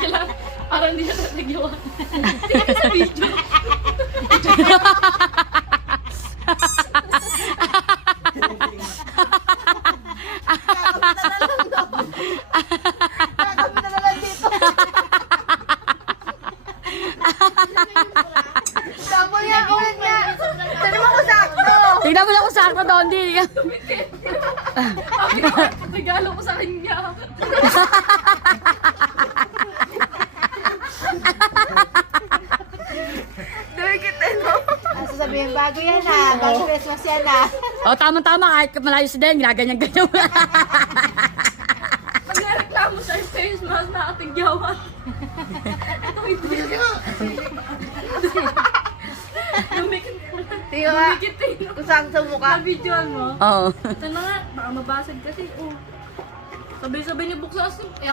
Kailangan, parang hindi siya tatagyawan. Tingnan ka sa video. Sample niya, ulit niya. Saan mo ko sakto? Tignan mo lang kung sakto doon, di. Regalo ko sa kanya. Durikit no? Sasabihin, bago yan ha. Bago Christmas yan ha. O, tama-tama, kahit malayo si Den, ginaganyan-ganyan. Pag nareklamo sa face mask, nakatagyawan. Ito hindi. Dumikit. Tingnan ka. Dumikit eh. Kung saan sa mukha. Videoan mo. Oo. Ito na nga, baka mabasag kasi. Oh. Sabay-sabay niya buksan.